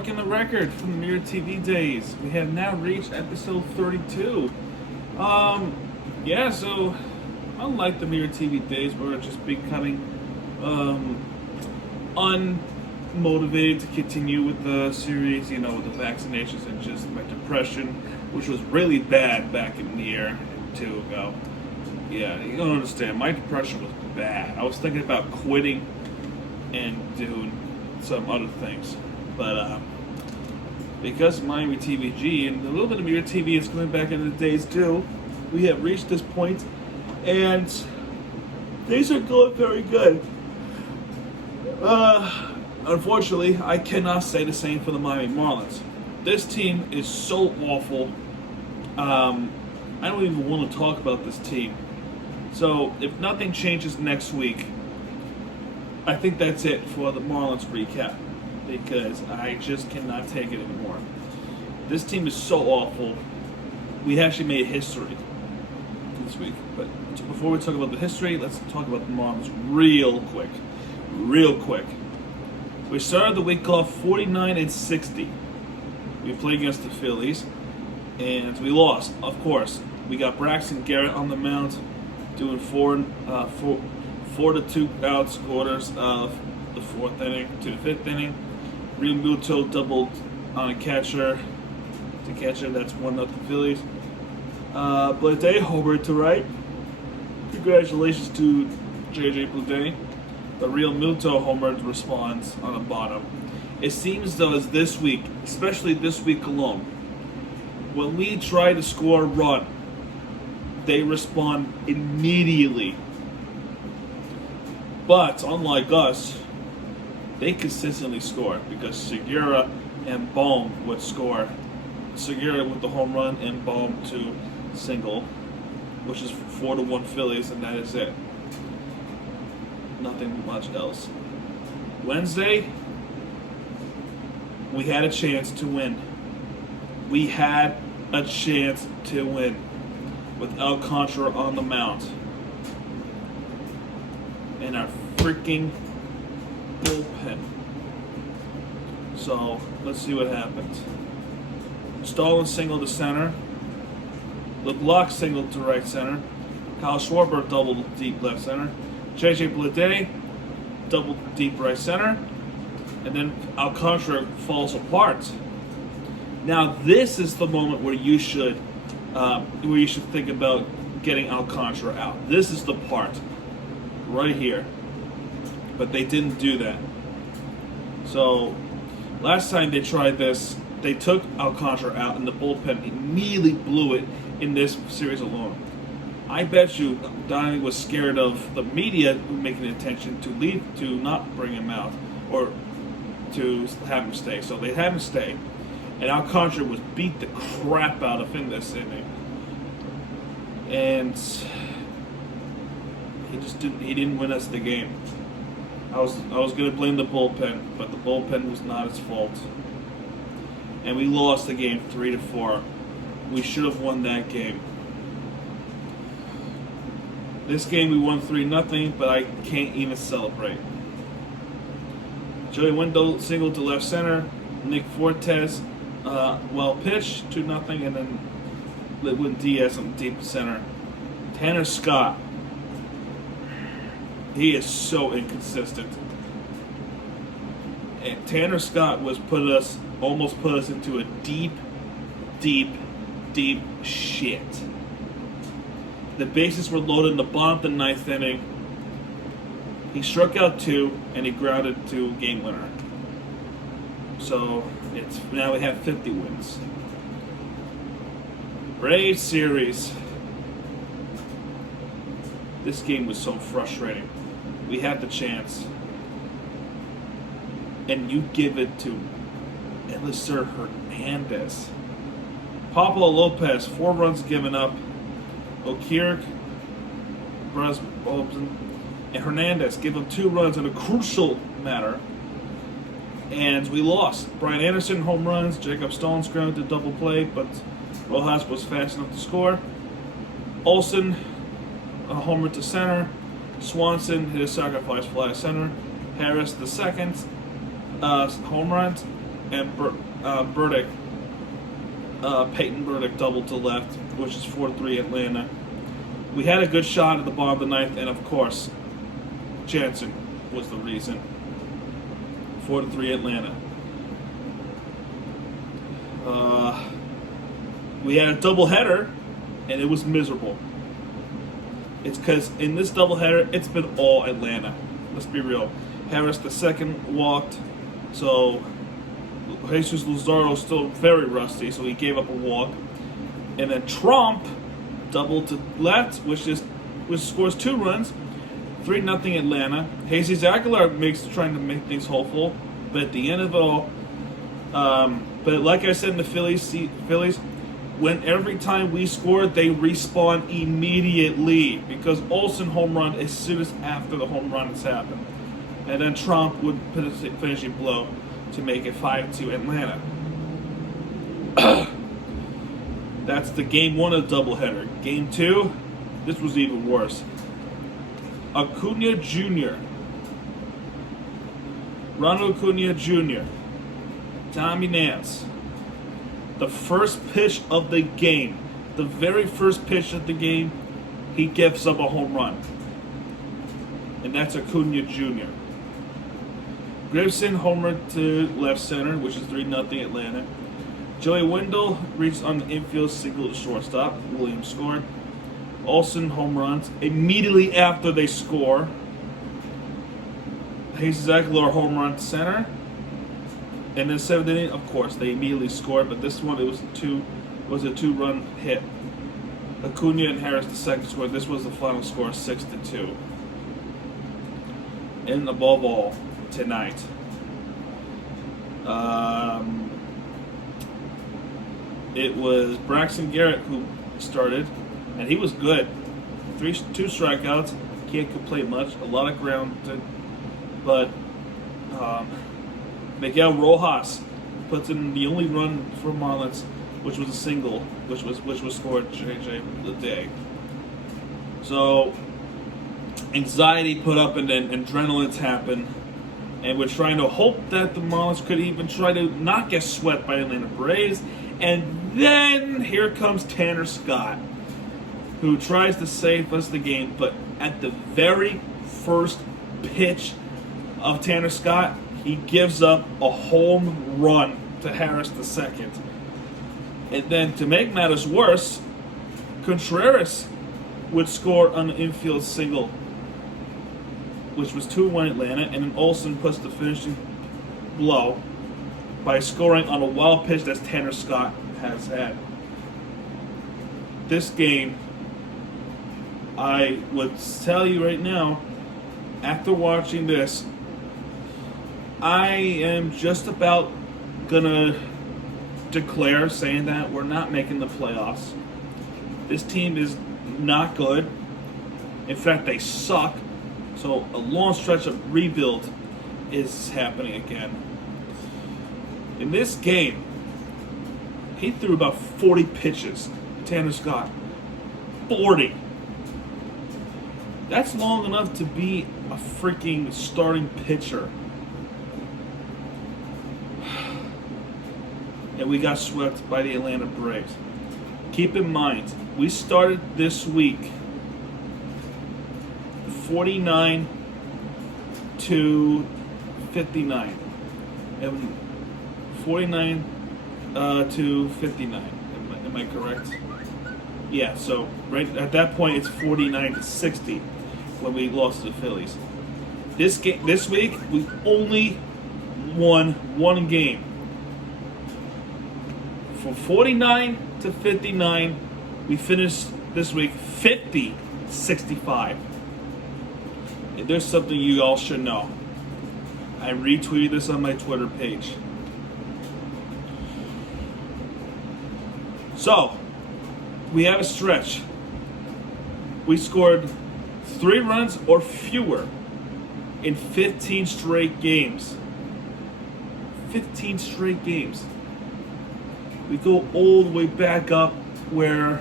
broken the record from the Mirror TV days. We have now reached episode 32. So unlike the Mirror TV days, we're just becoming unmotivated to continue with the series, with the vaccinations and just my depression, which was really bad back in the year or two ago. Yeah, you don't understand. My depression was bad. I was thinking about quitting and doing some other things. But because of Miami TVG and a little bit of Mirror TV is coming back into the days too, we have reached this point and things are going very good. Unfortunately, I cannot say the same for the Miami Marlins. This team is so awful. I don't even want to talk about this team. So, if nothing changes next week, I think that's it for the Marlins recap, because I just cannot take it anymore. This team is so awful. We actually made history this week. But before we talk about the history, let's talk about the Marlins real quick. We started the week off 49-60. We played against the Phillies, and we lost, of course. We got Braxton Garrett on the mound, doing 4 to 2 outs quarters of the 4th inning to the 5th inning. Real Muto doubled on a catcher. To catcher, that's 1-0 Phillies. Blade homered to right. Congratulations to JJ Blade. The Real Muto homered responds on the bottom. It seems though as this week, especially this week alone, when we try to score a run, they respond immediately. But unlike us, they consistently score because Segura and Bohm would score. Segura with the home run and Bohm to single, which is 4-1 Phillies, and that is it. Nothing much else. Wednesday, we had a chance to win. We had a chance to win with Alcantara on the mound. And our freaking bullpen. So, let's see what happens. Stalin singled to center. LeBlanc singled to right center. Kyle Schwarber doubled deep left center. JJ Bleday doubled deep right center. And then Alcantara falls apart. Now this is the moment where you should think about getting Alcantara out. This is the part right here. But they didn't do that. So last time they tried this, they took Alcantara out and the bullpen immediately blew it in this series alone. I bet you Donnie was scared of the media making an intention to not bring him out or to have him stay. So they had him stay. And Alcantara was beat the crap out of in this inning. And he didn't win us the game. I was gonna blame the bullpen, but the bullpen was not its fault. And we lost the game 3-4. We should have won that game. This game we won 3-0, but I can't even celebrate. Joey Wendell singled to left center. Nick Fortes, well pitched, 2-0, and then Litwin Diaz on deep center. Tanner Scott, he is so inconsistent. And Tanner Scott almost put us into a deep shit. The bases were loaded in the bottom of the 9th inning. He struck out 2 and he grounded to game winner. So now we have 50 wins. Braves series. This game was so frustrating. We had the chance. And you give it to Eliezer Hernandez. Pablo Lopez, 4 runs given up. Okirk, Brasbolson, and Hernandez give up 2 runs in a crucial matter. And we lost. Brian Anderson, home runs. Jacob Stone's ground to double play, but Rojas was fast enough to score. Olsen, a homer to center. Swanson hit a sacrifice fly to center. Harris, the second home run. and Peyton Burdick doubled to left, which is 4-3 Atlanta. We had a good shot at the bottom of the ninth, and of course, Jansen was the reason. 4-3 Atlanta. We had a doubleheader, and it was miserable. It's because in this doubleheader, it's been all Atlanta. Let's be real. Harris the second walked, so Jesus Luzardo is still very rusty, so he gave up a walk. And then Trump doubled to left, which scores 2 runs, 3-0 Atlanta. Jesus Aguilar trying to make things hopeful, but at the end of it all, but like I said in the Phillies, when every time we scored, they respawn immediately because Olsen home run as soon as after the home run has happened, and then Trump would put a finishing blow to make it 5-2 Atlanta. That's the game 1 of the doubleheader. Game 2, this was even worse. Acuna Jr., Ronald Acuna Jr., Tommy Nance. The first pitch of the game, the very first pitch of the game, he gives up a home run. And that's Acuna Jr. Gibson homered to left center, which is 3-0 Atlanta. Joey Wendell reached on the infield, single to shortstop. Williams scored. Olsen home runs immediately after they score. Jesus Aguilar home run to center. And then 7th inning, of course, they immediately scored, but this one it was a 2-run hit. Acuna and Harris the second scored. This was the final score, 6-2. And above all, tonight, it was Braxton Garrett who started, and he was good. 2 strikeouts, can't complain much. A lot of ground, but Miguel Rojas puts in the only run for Marlins, which was a single, which was scored JJ the day. So anxiety put up, and then adrenaline's happened, and we're trying to hope that the Marlins could even try to not get swept by Atlanta Braves. And then here comes Tanner Scott, who tries to save us the game, but at the very first pitch of Tanner Scott, he gives up a home run to Harris II. And then to make matters worse, Contreras would score on an infield single, which was 2-1 Atlanta, and then Olsen puts the finishing blow by scoring on a wild pitch that Tanner Scott has had. This game, I would tell you right now, after watching this, I am just about gonna declare saying that we're not making the playoffs. This team is not good. In fact, they suck. So a long stretch of rebuild is happening again. In this game, he threw about 40 pitches. Tanner Scott, 40. That's long enough to be a freaking starting pitcher. And we got swept by the Atlanta Braves. Keep in mind, we started this week 49 to 59. And 49 to 59. Am I correct? Yeah, so right at that point it's 49 to 60 when we lost to the Phillies. This week we only won one game. From 49 to 59, we finished this week 50-65. And there's something you all should know. I retweeted this on my Twitter page. So, we have a stretch. We scored 3 runs or fewer in 15 straight games. 15 straight games. We go all the way back up where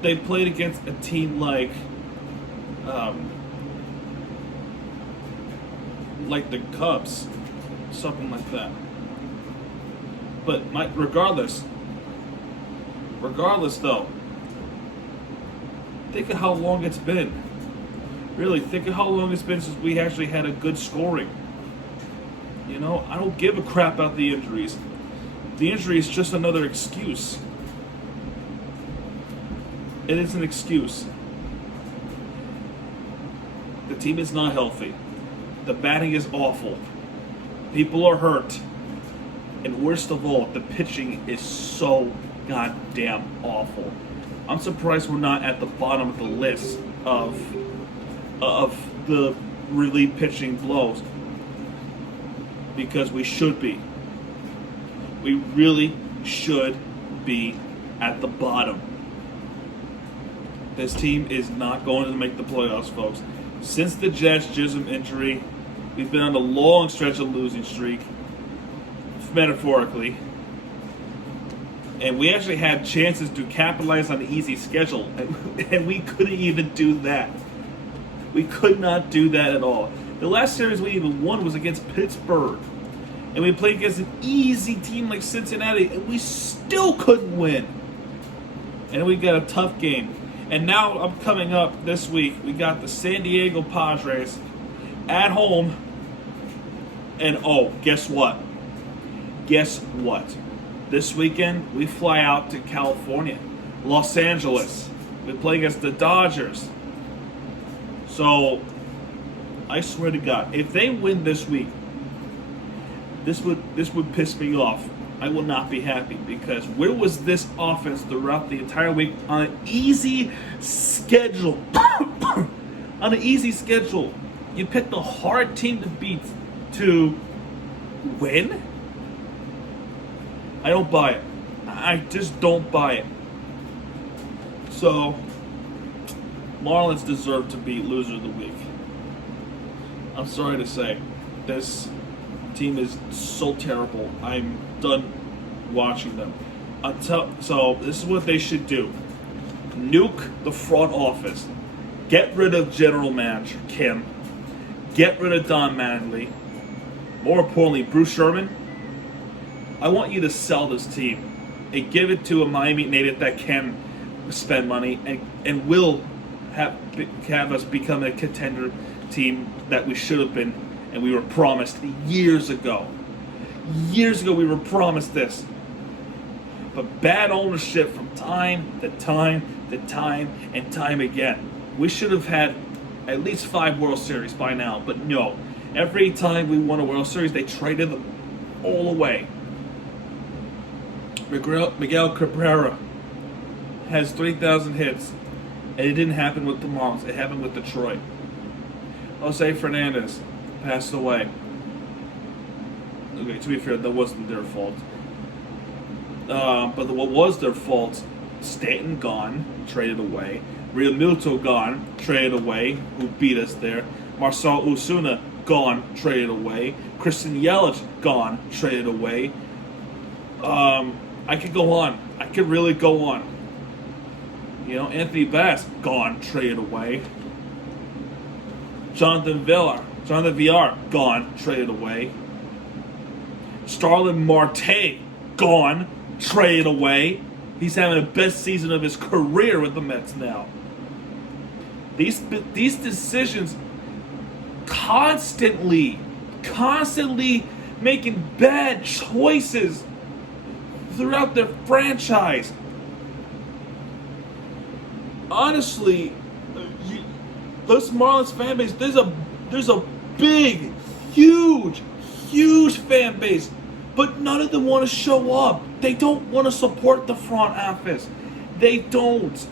they played against a team like the Cubs something like that. But regardless though, think of how long it's been. Really, think of how long it's been since we actually had a good scoring. You know, I don't give a crap about the injuries. The injury is just another excuse. It is an excuse. The team is not healthy. The batting is awful. People are hurt. And worst of all, the pitching is so goddamn awful. I'm surprised we're not at the bottom of the list of the relief pitching blows. Because we should be. We really should be at the bottom. This team is not going to make the playoffs, folks. Since the Jazz Chisholm injury, we've been on a long stretch of losing streak, metaphorically. And we actually had chances to capitalize on the easy schedule, and we couldn't even do that. We could not do that at all. The last series we even won was against Pittsburgh. And we played against an easy team like Cincinnati, and we still couldn't win. And we got a tough game. And now I'm coming up this week. We got the San Diego Padres at home. And oh, guess what? Guess what? This weekend, we fly out to California, Los Angeles. We play against the Dodgers. So, I swear to God, if they win this week, this would piss me off. I will not be happy, because where was this offense throughout the entire week on an easy schedule? On an easy schedule, you picked a hard team to beat to win? I don't buy it. I just don't buy it. So, Marlins deserve to be loser of the week. I'm sorry to say, this team is so terrible. I'm done watching them. So this is what they should do. Nuke the front office. Get rid of General Manager Kim. Get rid of Don Mattingly. More importantly, Bruce Sherman, I want you to sell this team and give it to a Miami native that can spend money and will have us become a contender team that we should have been, and we were promised years ago. Years ago we were promised this. But bad ownership from time to time to time and time again. We should have had at least 5 World Series by now, but no. Every time we won a World Series, they traded them all away. Miguel Cabrera has 3,000 hits, and it didn't happen with the Marlins. It happened with Detroit. Jose Fernandez passed away. Okay, to be fair, that wasn't their fault. But what was their fault? Stanton gone, traded away. Real Muto gone, traded away, who beat us there. Marcell Ozuna gone, traded away. Christian Yelich gone, traded away. I could go on. I could really go on. You know, Anthony Bass gone, traded away. Jonathan Villar gone, traded away. Starlin Marte gone, traded away. He's having the best season of his career with the Mets now. These decisions constantly making bad choices throughout their franchise. Honestly, this Marlins fan base, there's a big, huge fan base, but none of them want to show up. They don't want to support the front office. They don't.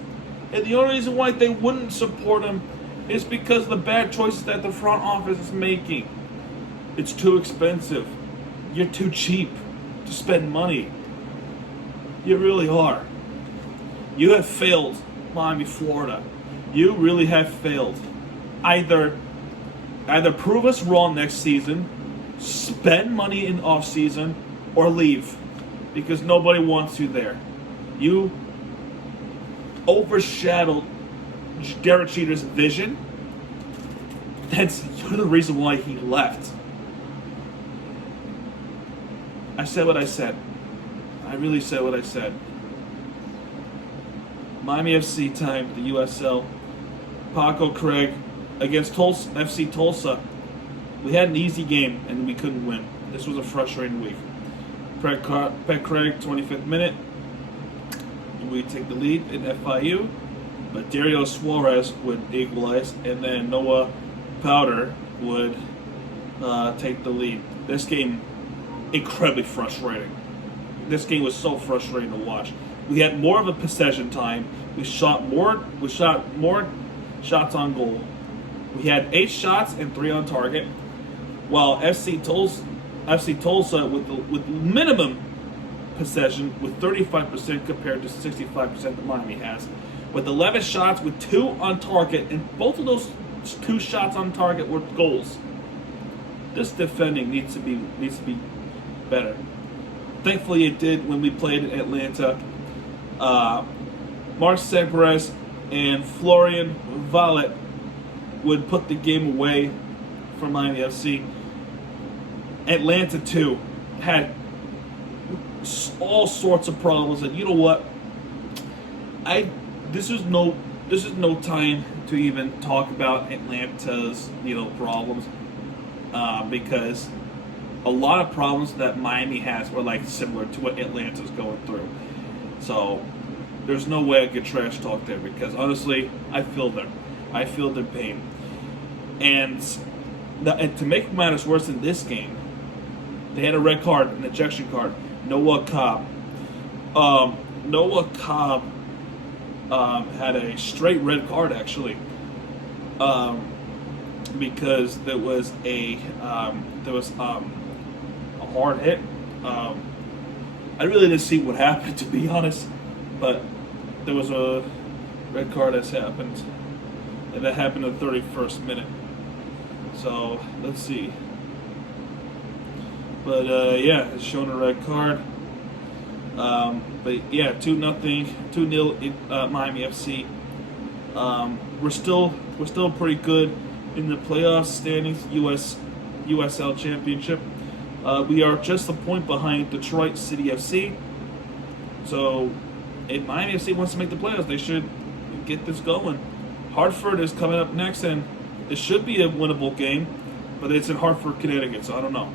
And the only reason why they wouldn't support them is because of the bad choices that the front office is making. It's too expensive. You're too cheap to spend money. You really are. You have failed, Miami, Florida. You really have failed. Either prove us wrong next season, spend money in off season, or leave, because nobody wants you there. You overshadowed Derek Jeter's vision. You're the reason why he left. I said what I said. I really said what I said. Miami FC time, the USL. Paco Craig against Tulsa, FC Tulsa. We had an easy game and we couldn't win. This was a frustrating week. Pat Craig, 25th minute. We take the lead in FIU, but Dario Suarez would equalize, and then Noah Powder would take the lead. This game, incredibly frustrating. This game was so frustrating to watch. We had more of a possession time. We shot more shots on goal. We had 8 shots and 3 on target, while FC Tulsa with minimum possession with 35% compared to 65% that Miami has, with 11 shots with 2 on target, and both of those 2 shots on target were goals. This defending needs to be better. Thankfully, it did when we played in Atlanta. Marc Segres and Florian Vallet would put the game away for Miami FC. Atlanta too had all sorts of problems, and you know what? This is no time to even talk about Atlanta's problems, because a lot of problems that Miami has were like similar to what Atlanta's going through. So there's no way I could trash talk there, because honestly, I feel them. I feel their pain. And to make matters worse in this game, they had a red card, an ejection card. Noah Cobb. Noah Cobb had a straight red card, actually, because there was a hard hit. I really didn't see what happened, to be honest, but there was a red card that's happened, and that happened in the 31st minute. So let's see. But yeah, it's showing a red card. But yeah, 2-0 Miami FC. We're still pretty good in the playoff standings, USL Championship. We are just a point behind Detroit City FC. So if Miami FC wants to make the playoffs, they should get this going. Hartford is coming up next, and it should be a winnable game, but it's in Hartford, Connecticut, so I don't know.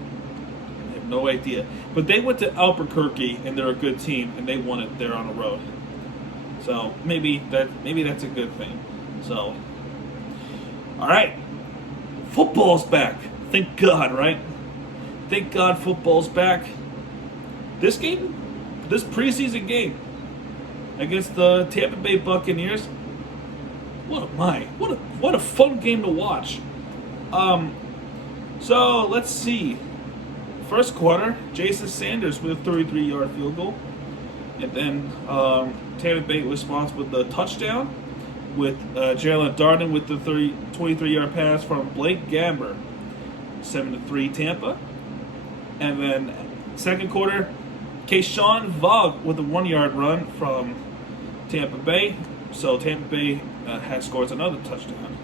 I have no idea. But they went to Albuquerque, and they're a good team, and they won it there on the road. So maybe that's a good thing. So, all right, football's back. Thank God, right? Thank God football's back. This preseason game against the Tampa Bay Buccaneers. What a fun game to watch. So let's see. First quarter, Jason Sanders with a 33-yard field goal, and then Tampa Bay responds with the touchdown, with Jalen Darden with the 23-yard pass from Blake Gamber, 7-3 Tampa, and then second quarter, Keyshawn Vogt with a 1-yard run from Tampa Bay. So Tampa Bay has scored another touchdown.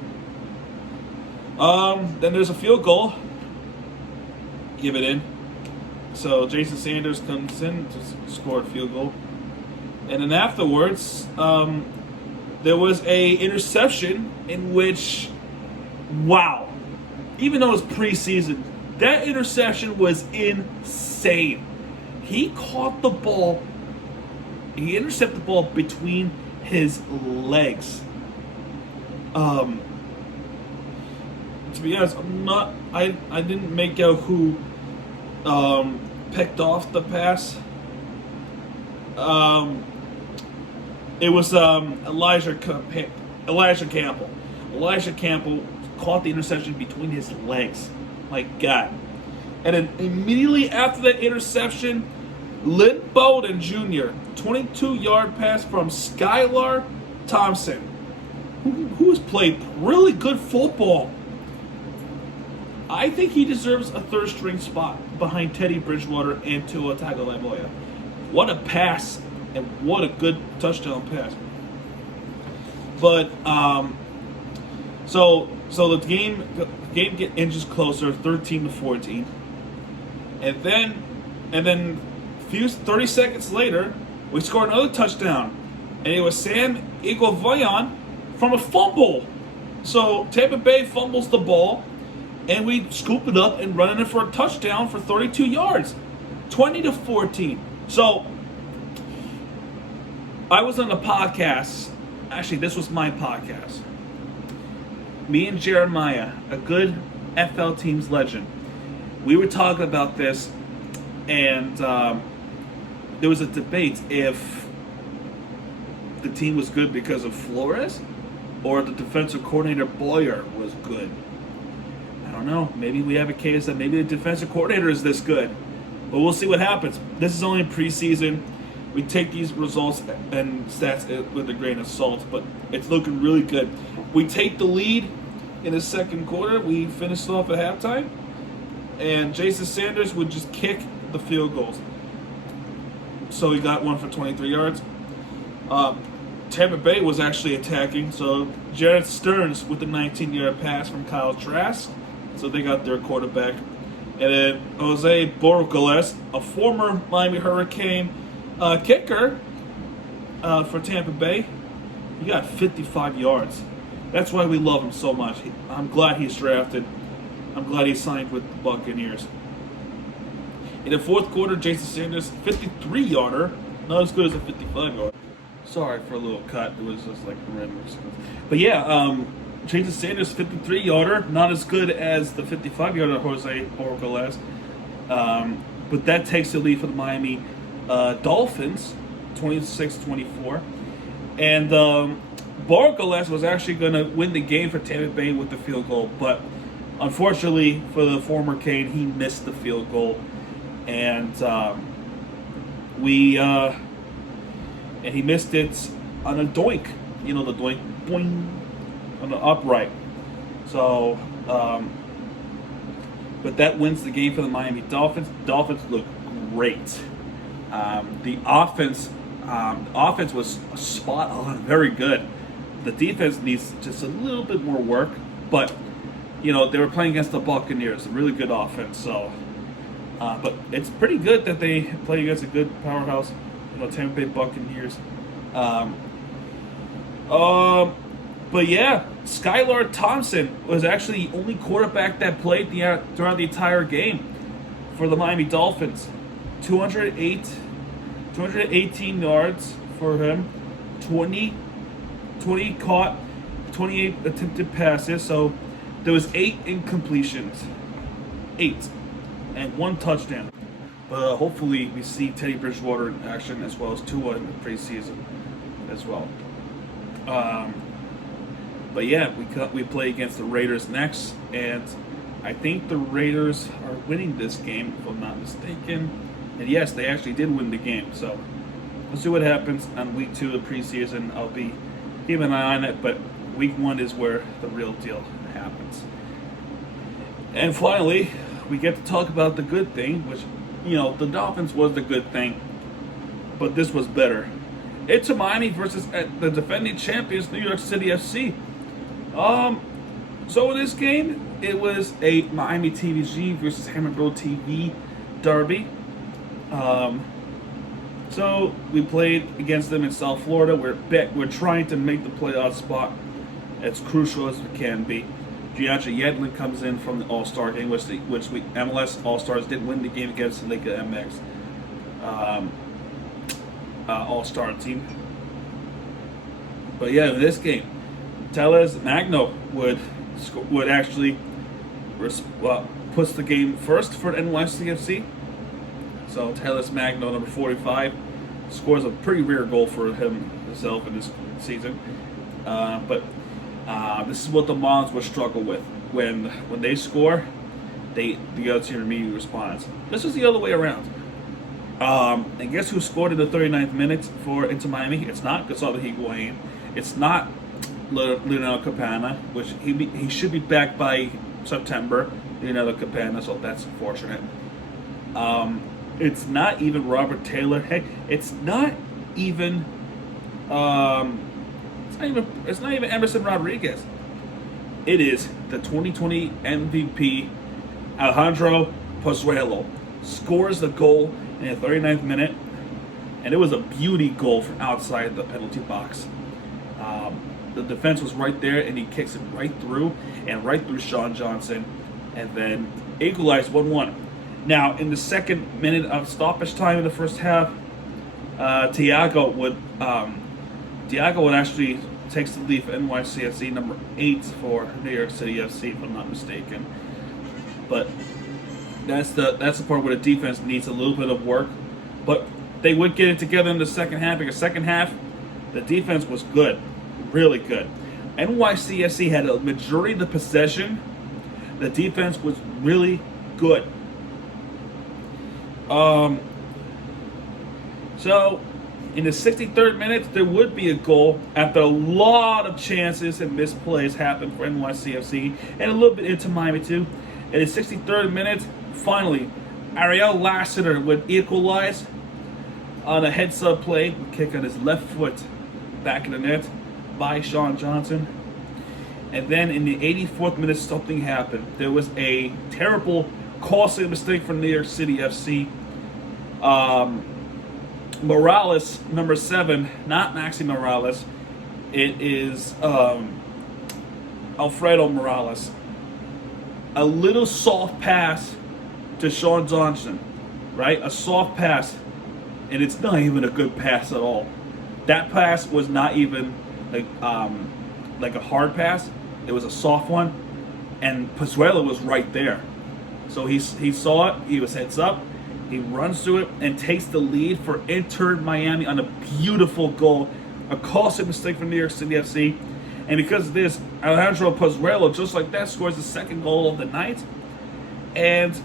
Then there's a field goal. Give it in. So Jason Sanders comes in to score a field goal. And then afterwards, there was a interception in which, wow, even though it was preseason, that interception was insane. He caught the ball. He intercepted the ball between his legs. To be honest, I didn't make out who picked off the pass. It was Elijah Campbell. Elijah Campbell caught the interception between his legs. My God. And then immediately after that interception, Lynn Bowden Jr., 22-yard pass from Skylar Thompson, who has played really good football. I think he deserves a third-string spot behind Teddy Bridgewater and Tua Tagovailoa. What a pass, and what a good touchdown pass. But so the game inches closer, 13-14, and then And then 30 seconds later, we scored another touchdown. And it was Sam Iguavoyan from a fumble. So Tampa Bay fumbles the ball, and we scoop it up and run it for a touchdown for 32 yards. 20-14. So I was on a podcast. Actually, this was my podcast. Me and Jeremiah, a good FL Teams legend, we were talking about this, and there was a debate if the team was good because of Flores or the defensive coordinator Boyer was good. I don't know. Maybe we have a case that maybe the defensive coordinator is this good. But we'll see what happens. This is only preseason. We take these results and stats with a grain of salt, but it's looking really good. We take the lead in the second quarter. We finished off at halftime, and Jason Sanders would just kick the field goals. So he got one for 23 yards. Tampa Bay was actually attacking, so Jared Stearns with the 19-yard pass from Kyle Trask. So they got their quarterback. And then Jose Borregales, a former Miami Hurricane kicker for Tampa Bay, he got 55 yards. That's why we love him so much. I'm glad he's drafted. I'm glad he signed with the Buccaneers. In the fourth quarter, Jason Sanders, 53-yarder, not as good as a 55-yarder. Sorry for a little cut. It was just like random. But yeah, Jason Sanders, 53-yarder, not as good as the 55-yarder Jose Borregales. But that takes the lead for the Miami Dolphins, 26-24. And Borregales was actually going to win the game for Tampa Bay with the field goal, but unfortunately for the former Cane, he missed the field goal, and he missed it on a doink, the doink, boing, on the upright. So, but that wins the game for the Miami Dolphins. Dolphins look great. The offense was spot on, very good. The defense needs just a little bit more work, but they were playing against the Buccaneers, a really good offense. So, but it's pretty good that they play against a good powerhouse, Tampa Bay Buccaneers. But yeah, Skylar Thompson was actually the only quarterback that played throughout the entire game for the Miami Dolphins. 218 yards for him, 20 caught, 28 attempted passes. So there was 8 incompletions, 8, and 1 touchdown. But hopefully we see Teddy Bridgewater in action as well as Tua in the preseason as well. But yeah, we play against the Raiders next, and I think the Raiders are winning this game, if I'm not mistaken. And yes, they actually did win the game. So we'll see what happens on week 2 of the preseason. I'll be keeping an eye on it, but week 1 is where the real deal happens. And finally, we get to talk about the good thing, which, the Dolphins was the good thing, but this was better. It's Miami versus the defending champions, New York City FC. So in this game, it was a Miami TVG versus Hammer Grove TV derby. So we played against them in South Florida. We're trying to make the playoff spot as crucial as we can be. DeAndre Yedlin comes in from the All-Star game, which we MLS All-Stars did win the game against the Liga MX All-Star team. But yeah, in this game, Teles Magno would actually puts the game first for NYCFC. So Teles Magno, number 45, scores a pretty rare goal for himself in this season. But this is what the Marlins will struggle with. When they score, the other team immediately responds. This was the other way around. And guess who scored in the 39th minute for Inter Miami? It's not Gonzalo Higuain. It's not Leonardo Campana, which he should be back by September. Leonardo Campana, so that's fortunate. It's not even Robert Taylor. Heck, it's not even Emerson Rodriguez. It is the 2020 MVP Alejandro Pozuelo. scores the goal in the 39th minute, and it was a beauty goal from outside the penalty box. The defense was right there, and he kicks it right through Sean Johnson, and then equalized 1-1. Now, in the second minute of stoppage time in the first half, Thiago would actually takes the lead for NYCFC, number 8 for New York City FC, if I'm not mistaken. But that's the part where the defense needs a little bit of work. But they would get it together in the second half, because second half, the defense was good, really good. NYCFC had a majority of the possession. The defense was really good. So, in the 63rd minute, there would be a goal after a lot of chances and misplays happened for NYCFC, and a little bit into Miami too. In the 63rd minute, finally, Ariel Lassiter would equalize on a heads-up play, kick on his left foot back in the net by Sean Johnson. And then in the 84th minute, something happened. There was a terrible costly mistake from New York City FC. Morales, number 7, not Maxi Morales. It is Alfredo Morales. A little soft pass to Sean Johnson, right? A soft pass, and it's not even a good pass at all. That pass was not even like a hard pass. It was a soft one, and Pozuelo was right there. So he saw it. He was heads up. He runs through it and takes the lead for Inter Miami on a beautiful goal. A costly mistake from New York City FC. And because of this, Alejandro Pozuelo, just like that, scores the second goal of the night. And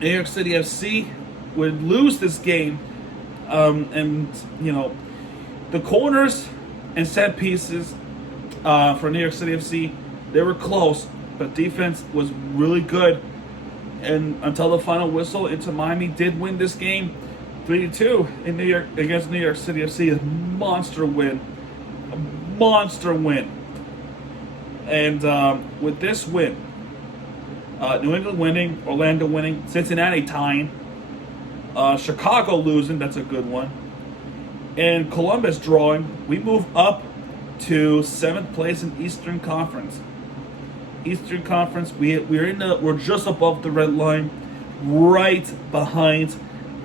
New York City FC would lose this game. And, you know, the corners and set pieces for New York City FC, they were close. But defense was really good. And until the final whistle, Inter Miami did win this game 3-2 in New York against New York City FC. A monster win. A monster win. And with this win, New England winning, Orlando winning, Cincinnati tying, Chicago losing, that's a good one, and Columbus drawing, we move up to 7th place in Eastern Conference. Eastern Conference, we're just above the red line, right behind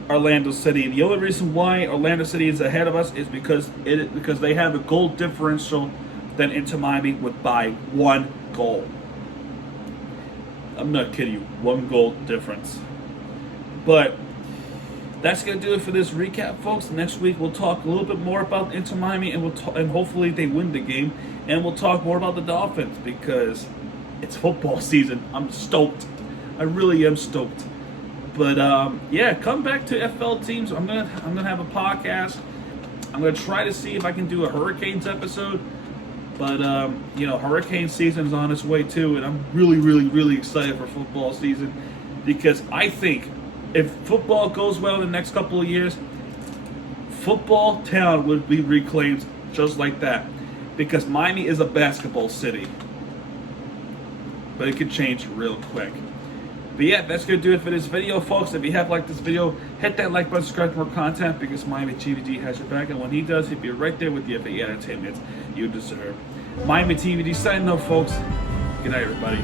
Orlando City. The only reason why Orlando City is ahead of us is because they have a goal differential than Inter Miami with by 1 goal. I'm not kidding you, 1 goal difference. But that's gonna do it for this recap, folks. Next week we'll talk a little bit more about Inter Miami, and and hopefully they win the game, and we'll talk more about the Dolphins because it's football season. I'm stoked. I really am stoked. But yeah, come back to FL teams. I'm gonna have a podcast. I'm gonna try to see if I can do a Hurricanes episode. But you know, hurricane season's on its way too, and I'm really, really, really excited for football season because I think if football goes well in the next couple of years, football town would be reclaimed just like that. Because Miami is a basketball city. But it could change real quick. But yeah, that's going to do it for this video, folks. If you have liked this video, hit that like button, subscribe for more content, because Miami TVD has your back. And when he does, he'll be right there with you for the entertainment you deserve. Miami TVD signing off, folks. Good night, everybody.